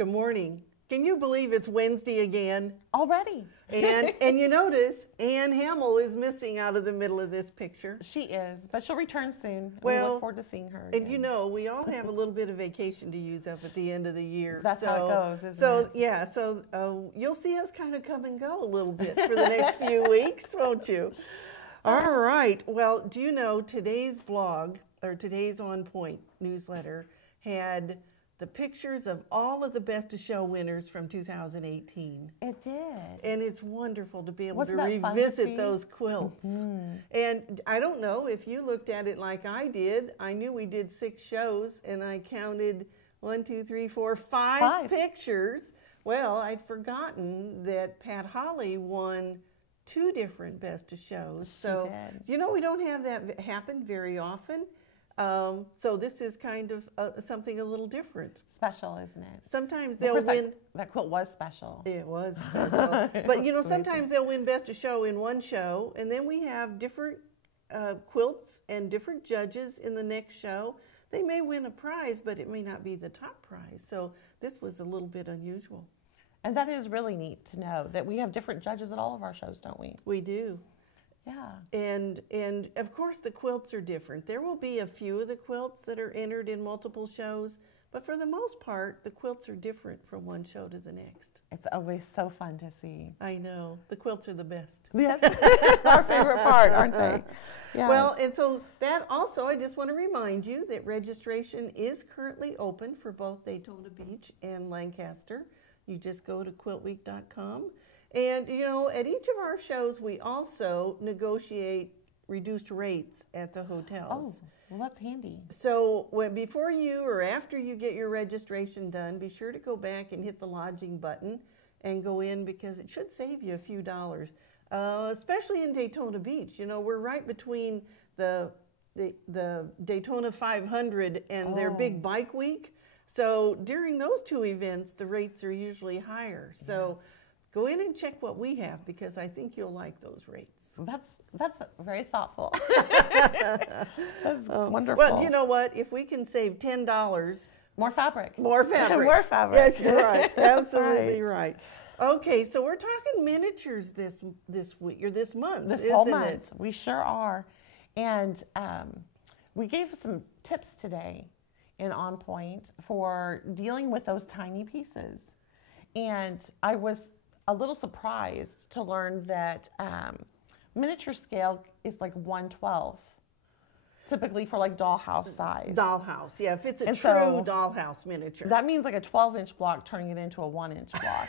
Good morning. Can you believe it's Wednesday again? Already. And you notice Ann Hamill is missing out of the middle of this picture. She is, but she'll return soon. Well, we look forward to seeing her again. And you know, we all have a little bit of vacation to use up at the end of the year. That's how it goes, isn't it? Yeah, so you'll see us kind of come and go a little bit for the next few weeks, won't you? All right. Well, do you know today's blog, or today's On Point newsletter, had the pictures of all of the Best of Show winners from 2018. It did. And it's wonderful to be able Wasn't to that fun to revisit see? those quilts. And I don't know if you looked at it like I did. I knew we did 6 shows, and I counted 1, 2, 3, 4, 5 pictures. Well, I'd forgotten that Pat Holly won 2 different Best of Shows. She did. You know, we don't have that happen very often. So this is kind of something a little different. Special, isn't it? Sometimes they'll win. That quilt was special. It was special. But you know, sometimes they'll win Best of Show in one show, and then we have different quilts and different judges in the next show. They may win a prize, but it may not be the top prize. So this was a little bit unusual. And that is really neat to know that we have different judges at all of our shows, don't we? We do. Yeah. And of course the quilts are different. There will be a few of the quilts that are entered in multiple shows, but for the most part, the quilts are different from one show to the next. It's always so fun to see. I know. The quilts are the best. Yes. Our favorite part, aren't they? Yes. Well, and so that also, I just want to remind you that registration is currently open for both Daytona Beach and Lancaster. You just go to quiltweek.com. And, you know, at each of our shows, we also negotiate reduced rates at the hotels. Oh, well, that's handy. So before you or after you get your registration done, be sure to go back and hit the lodging button and go in, because it should save you a few dollars, especially in Daytona Beach. You know, we're right between the Daytona 500 and their big bike week. So during those 2 events, the rates are usually higher. So go in and check what we have, because I think you'll like those rates. That's very thoughtful. That's wonderful. Well, you know what? If we can save $10, more fabric. More fabric. More fabric. Yes, you're right. Absolutely right. Okay, so we're talking miniatures this week, or this month. This isn't whole month. It? We sure are. And we gave some tips today in On Point for dealing with those tiny pieces. And I was a little surprised to learn that miniature scale is like 1/12, typically for like dollhouse size. Dollhouse, yeah. If it's a true dollhouse miniature. That means like a 12-inch block turning it into a 1-inch block.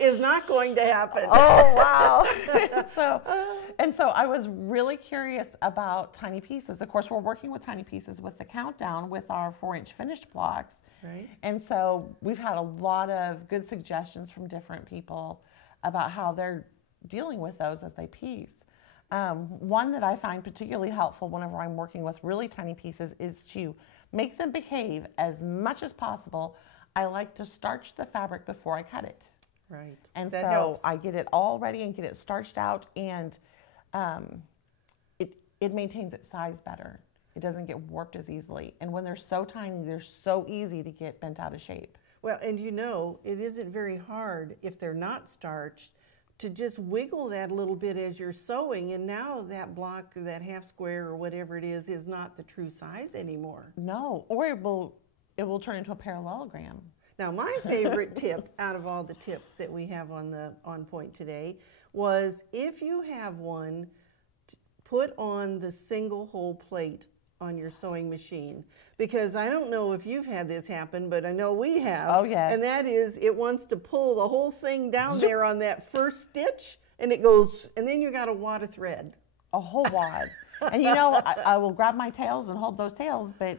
Is not going to happen. Oh, wow. So I was really curious about tiny pieces. Of course, we're working with tiny pieces with the countdown with our 4-inch finished blocks. Right. And so we've had a lot of good suggestions from different people about how they're dealing with those as they piece. One that I find particularly helpful whenever I'm working with really tiny pieces is to make them behave as much as possible. I like to starch the fabric before I cut it. Right. And that so helps. I get it all ready and get it starched out, and it maintains its size better. It doesn't get warped as easily. And when they're so tiny, they're so easy to get bent out of shape. Well, and you know, it isn't very hard if they're not starched to just wiggle that a little bit as you're sewing, and now that block or that half square or whatever it is not the true size anymore. No, or it will turn into a parallelogram. Now, my favorite tip out of all the tips that we have on Point today was, if you have one, put on the single hole plate on your sewing machine, because I don't know if you've had this happen, but I know we have. Oh, yes. And that is, it wants to pull the whole thing down there on that first stitch, and it goes, and then you got a wad of thread. A whole wad. And you know, I will grab my tails and hold those tails, but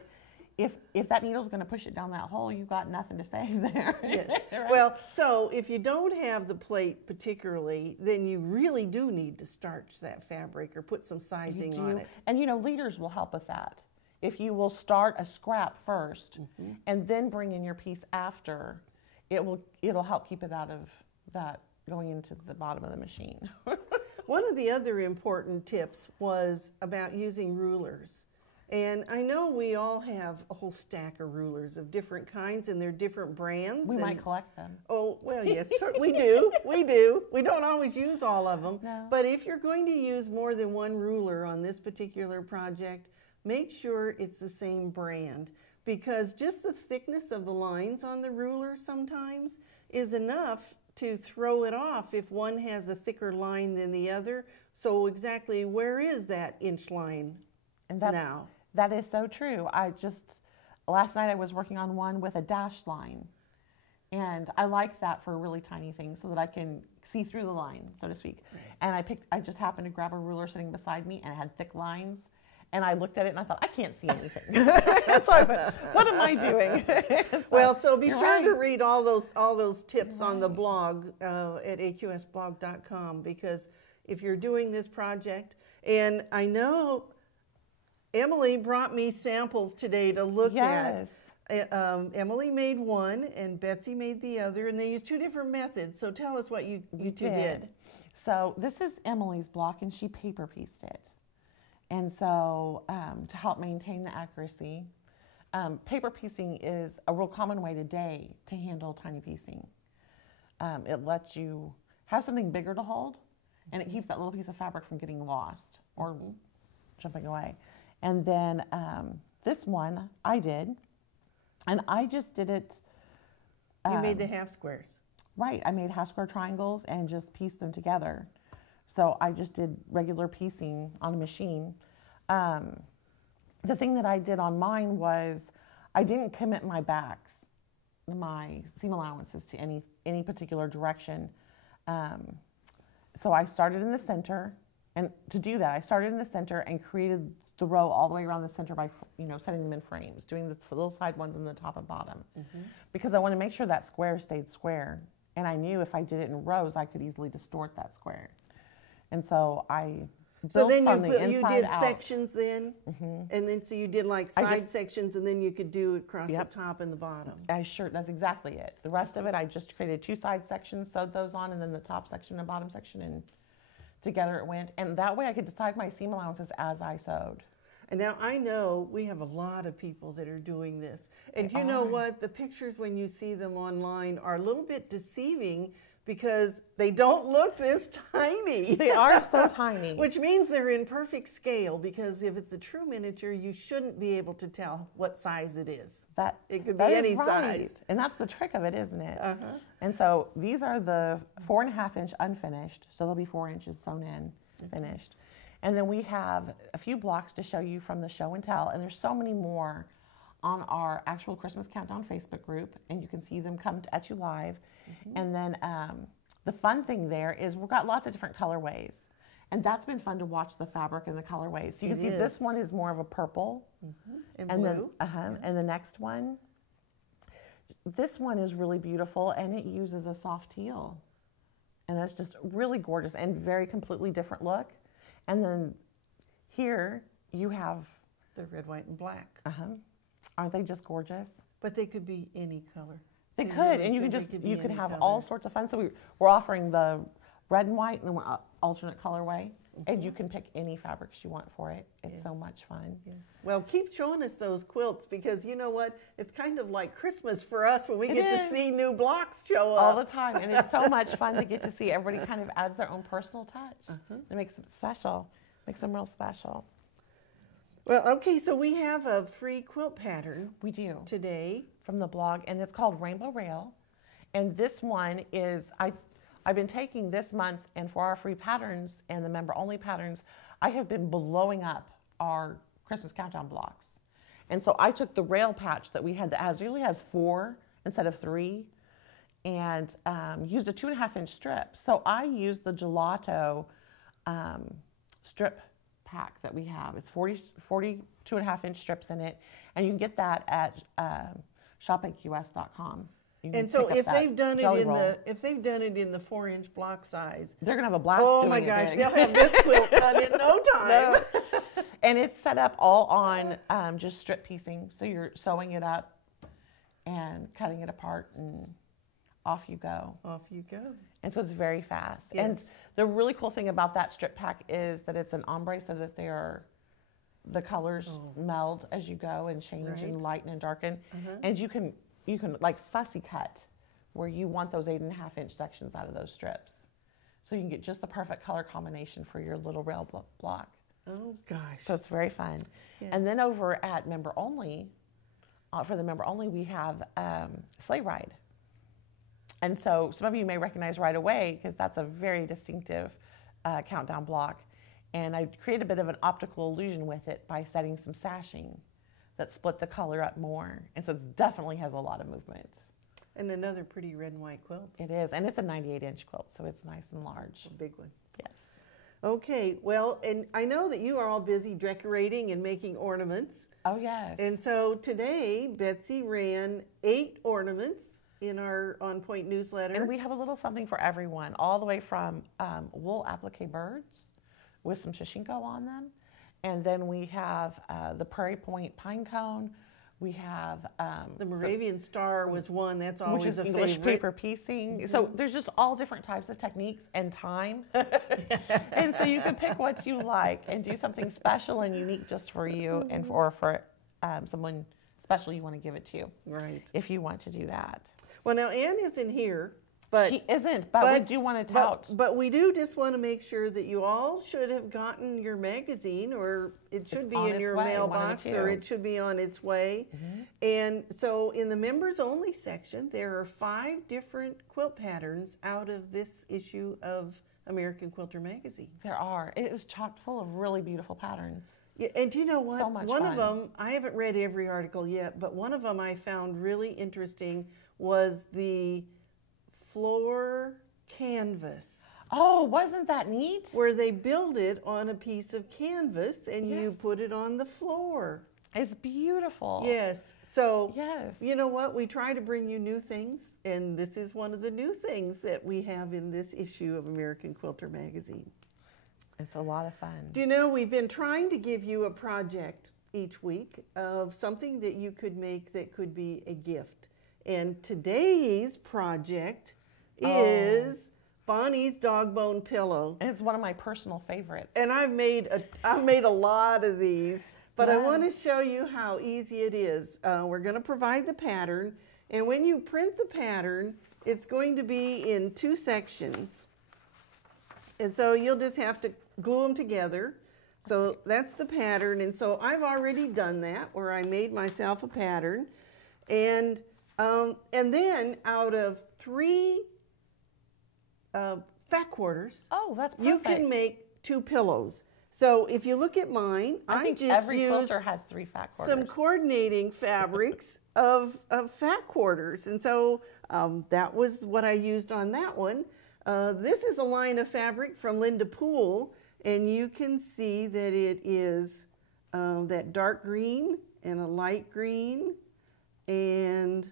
if that needle's going to push it down that hole, you've got nothing to save there. Yes. Right? Well, so if you don't have the plate particularly, then you really do need to starch that fabric or put some sizing on it. And you know, leaders will help with that. If you will start a scrap first and then bring in your piece after, it'll help keep it out of that going into the bottom of the machine. One of the other important tips was about using rulers. And I know we all have a whole stack of rulers of different kinds, and they're different brands. We might collect them. Oh, well, yes, we do. We do. We don't always use all of them. No. But if you're going to use more than one ruler on this particular project, make sure it's the same brand, because just the thickness of the lines on the ruler sometimes is enough to throw it off if one has a thicker line than the other. So exactly where is that inch line now? That is so true. Last night I was working on one with a dashed line, and I like that for really tiny things so that I can see through the line, so to speak. Right. And I just happened to grab a ruler sitting beside me, and it had thick lines, and I looked at it and I thought, I can't see anything. So I went, what am I doing? So be sure to read all those tips on the blog at aqsblog.com, because if you're doing this project, and I know Emily brought me samples today to look at. Emily made one and Betsy made the other, and they used two different methods. So tell us what you two did. So this is Emily's block, and she paper pieced it. And so to help maintain the accuracy, paper piecing is a real common way today to handle tiny piecing. It lets you have something bigger to hold, and it keeps that little piece of fabric from getting lost or jumping away. And then this one I did, and I just did it. You made the half squares. Right, I made half square triangles and just pieced them together. So I just did regular piecing on a machine. The thing that I did on mine was I didn't commit my backs, my seam allowances to any particular direction. So I started in the center, and to do that, I started in the center and created the row all the way around the center by setting them in frames, doing the little side ones in the top and bottom, because I want to make sure that square stayed square. And I knew if I did it in rows, I could easily distort that square. And so I built from the inside out. You did sections then, and then so you did like side sections, and then you could do it across the top and the bottom. That's exactly it. The rest of it, I just created two side sections, sewed those on, and then the top section and bottom section, and together it went. And that way I could decide my seam allowances as I sewed. And now I know we have a lot of people that are doing this. And you know what? The pictures, when you see them online, are a little bit deceiving because they don't look this tiny. They are so tiny. Which means they're in perfect scale, because if it's a true miniature, you shouldn't be able to tell what size it is. It could be any size. And that's the trick of it, isn't it? And so these are the 4.5 inch unfinished, so they'll be 4 inches sewn in, finished. And then we have a few blocks to show you from the show and tell, and there's so many more on our actual Christmas Countdown Facebook group, and you can see them come at you live. And then the fun thing there is we've got lots of different colorways, and that's been fun to watch the fabric and the colorways. So you can see this one is more of a purple, and blue. Then and the next one, this one is really beautiful, and it uses a soft teal, and that's just really gorgeous and very completely different look. And then here you have the red, white, and black. Aren't they just gorgeous? But they could be any color. They could, really, and you could have all sorts of fun. So we're offering the red and white, and then we're alternate colorway, and you can pick any fabrics you want for it. It's so much fun. Well, keep showing us those quilts, because you know what? It's kind of like Christmas for us when we get to see new blocks show up all the time, and it's so much fun to get to see. Everybody kind of adds their own personal touch. It makes it special. Makes them real special. Well, okay, so we have a free quilt pattern. We do. Today. From the blog, and it's called Rainbow Rail. And this one is, I've been taking this month, and for our free patterns and the member-only patterns, I have been blowing up our Christmas Countdown blocks. And so I took the rail patch that we had that usually has 4 instead of 3, and used a 2.5 inch strip. So I used the Gelato strip pack that we have. It's 40 2.5 inch strips in it, and you can get that at shop@qs.com. And so if they've done it in the 4 inch block size, they're gonna have a blast. Oh my gosh, they'll have this quilt done in no time. And it's set up all on just strip piecing, so you're sewing it up and cutting it apart, and off you go. Off you go. And so it's very fast. Yes. And the really cool thing about that strip pack is that it's an ombre, so that they are the colors meld as you go and change and lighten and darken. And you can like fussy cut where you want those 8.5-inch sections out of those strips. So you can get just the perfect color combination for your little rail block. Oh gosh. So it's very fun. Yes. And then over at member only, for the member only, we have Sleigh Ride. And so some of you may recognize right away because that's a very distinctive countdown block. And I created a bit of an optical illusion with it by setting some sashing that split the color up more. And so it definitely has a lot of movement. And another pretty red and white quilt. It is, and it's a 98-inch quilt, so it's nice and large. A big one. Yes. Okay, well, and I know that you are all busy decorating and making ornaments. Oh, yes. And so today, Betsy ran 8 ornaments in our On Point newsletter. And we have a little something for everyone, all the way from wool applique birds with some shashinko on them. And then we have the Prairie Point pine cone. We have the Moravian star was one. That's always which is a English favorite. paper piecing. So there's just all different types of techniques and time. And so you can pick what you like and do something special and unique just for you and for someone special you want to give it to. Right. If you want to do that. Well, now Anne isn't here. But, she isn't, but we do want to tout. But we do just want to make sure that you all should have gotten your magazine, or it should be in your mailbox, or it should be on its way. And so in the members only section, there are 5 different quilt patterns out of this issue of American Quilter magazine. There are. It is chock full of really beautiful patterns. Yeah, and do you know what? So much one fun. of them, I haven't read every article yet, but one of them I found really interesting was the floor canvas. Oh, wasn't that neat? Where they build it on a piece of canvas and you put it on the floor. It's beautiful. Yes. So, yes. You know what? We try to bring you new things, and this is one of the new things that we have in this issue of American Quilter magazine. It's a lot of fun. Do you know, we've been trying to give you a project each week of something that you could make that could be a gift. And today's project is Bonnie's dog bone pillow. And it's one of my personal favorites. And I've made a lot of these, but I want to show you how easy it is. We're going to provide the pattern, and when you print the pattern, it's going to be in 2 sections. And so you'll just have to glue them together. So that's the pattern, and so I've already done that, where I made myself a pattern. And then out of 3 fat quarters, that's perfect. you can make 2 pillows. So if you look at mine, I think just every used quilter has 3 fat quarters. some coordinating fabrics of fat quarters, and so that was what I used on that one. This is a line of fabric from Linda Poole, and you can see that it is that dark green and a light green and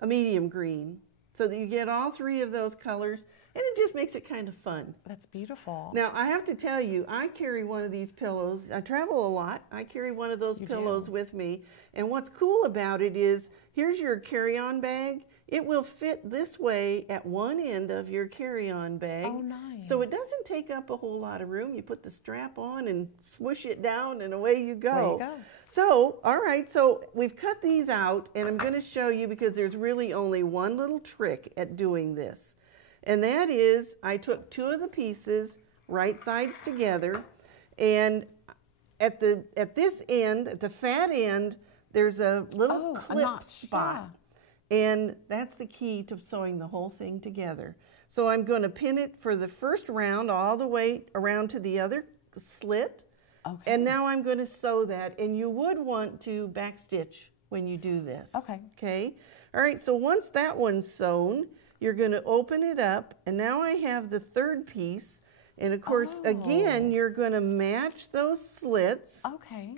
a medium green, so that you get all 3 of those colors, and it just makes it kind of fun. That's beautiful. Now, I have to tell you, I carry one of these pillows. I travel a lot. I carry one of those pillows with me, and what's cool about it is, here's your carry-on bag. It will fit this way at one end of your carry-on bag. Oh, nice. So it doesn't take up a whole lot of room. You put the strap on and swoosh it down, and away you go. There you go. So, all right, so we've cut these out, and I'm going to show you, because there's really only one little trick at doing this. And that is, I took 2 of the pieces, right sides together, and at this end, at the fat end, there's a little clip spot. Yeah. And that's the key to sewing the whole thing together. So I'm going to pin it for the first round all the way around to the other slit. Okay. And now I'm going to sew that, and you would want to backstitch when you do this. Okay. Okay. All right, so once that one's sewn, you're going to open it up, and now I have the 3rd piece, and of course, again, you're going to match those slits. Okay.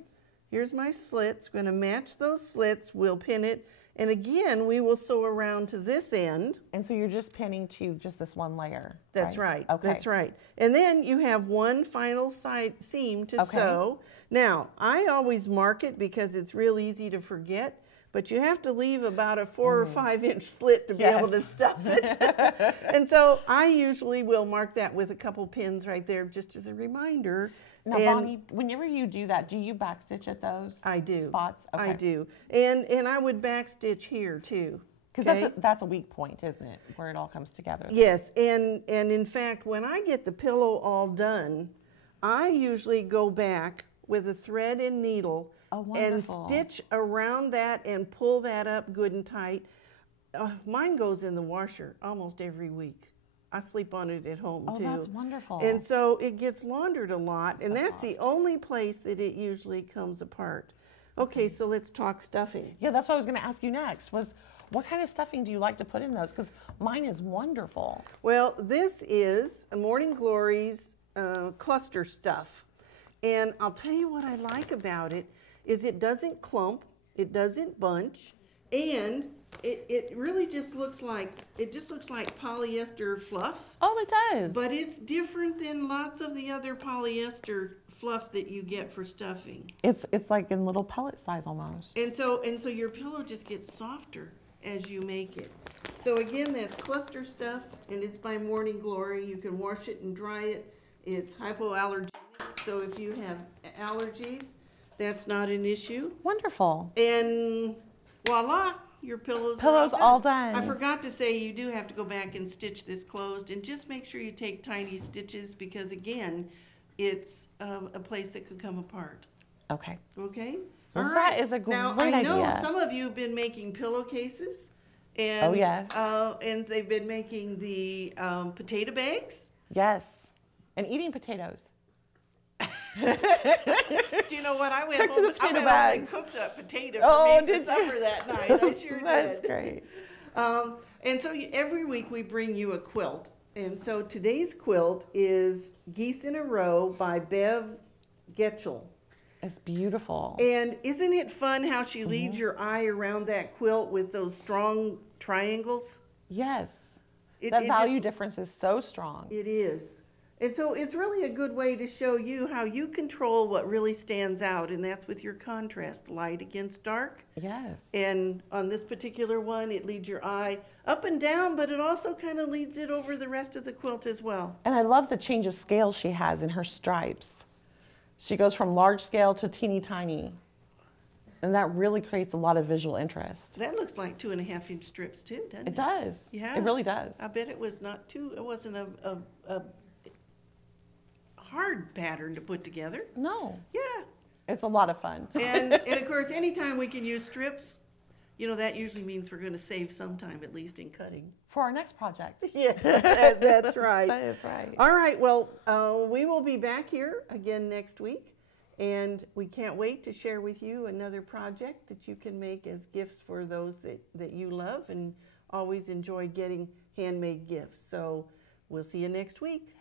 Here's my slits. Going to match those slits. We'll pin it, and again, we will sew around to this end. And so you're just pinning to just this one layer. That's right. Okay. That's right. And then you have one final side seam to sew. Now, I always mark it because it's real easy to forget, but you have to leave about a 4 or 5 inch slit to be able to stuff it. And so I usually will mark that with a couple pins right there, just as a reminder Now, Bonnie, whenever you do that, do you backstitch at those I do. spots? Okay. I do. And I would backstitch here too. Because that's a weak point, isn't it? Where it all comes together. Yes, and in fact, when I get the pillow all done, I usually go back with a thread and needle and stitch around that and pull that up good and tight. Mine goes in the washer almost every week. I sleep on it at home too. Oh, that's wonderful. And so it gets laundered a lot, and that's the only place that it usually comes apart. Okay, so let's talk stuffing. Yeah, that's what I was going to ask you next. What kind of stuffing do you like to put in those? Because mine is wonderful. Well, this is a Morning Glory's cluster stuff. And I'll tell you what I like about it is it doesn't clump, it doesn't bunch, and it really just looks like polyester fluff. Oh, it does. But it's different than lots of the other polyester fluff that you get for stuffing. It's like in little pellet size almost. And so your pillow just gets softer as you make it. So again, that's cluster stuff, and it's by Morning Glory. You can wash it and dry it. It's hypoallergenic, so if you have allergies, that's not an issue. Wonderful. And voila, your pillows all done. I forgot to say you do have to go back and stitch this closed, and just make sure you take tiny stitches because again, it's a place that could come apart. Okay. Okay? Well, that is a great idea. Now, I know some of you have been making pillowcases. And, oh, yes. And they've been making the potato bags. Yes. And eating potatoes. Do you know what? I went Took home, to the potato bags. and cooked a potato for me for supper that night. I sure did. That's great. And so every week we bring you a quilt. And so today's quilt is Geese in a Row by Bev Getschel. It's beautiful. And isn't it fun how she leads your eye around that quilt with those strong triangles? Yes. That value difference is so strong. It is. And so it's really a good way to show you how you control what really stands out, and that's with your contrast, light against dark. Yes. And on this particular one, it leads your eye up and down, but it also kind of leads it over the rest of the quilt as well. And I love the change of scale she has in her stripes. She goes from large scale to teeny tiny. And that really creates a lot of visual interest. That looks like 2.5-inch strips too, doesn't it? It does. Yeah. It really does. I bet it was not too, it wasn't a hard pattern to put together. No. Yeah. It's a lot of fun. And of course, anytime we can use strips, you know, that usually means we're going to save some time, at least in cutting. For our next project. Yeah, that's right. That is right. All right, well, we will be back here again next week, and we can't wait to share with you another project that you can make as gifts for those that you love and always enjoy getting handmade gifts. So we'll see you next week.